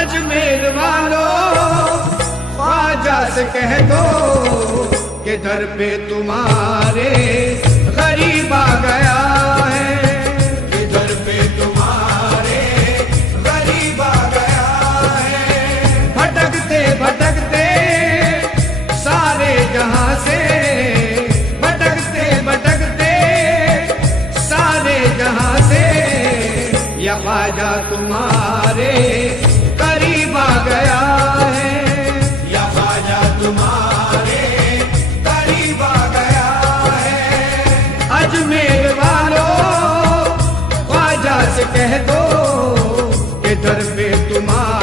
अजमेर वालों ख्वाजा से कह दो कि दर पे तुम्हारे गरीब आ गया है, कि दर पे तुम्हारे गरीब आ गया है। भटकते भटकते सारे जहां से, भटकते भटकते सारे जहां से, या ख्वाजा तुम्हारे करीब आ गया है, या ख्वाजा तुम्हारे करीब आ गया है। अजमेर वालों ख्वाजा से कह दो कि दर पे तुम्हारे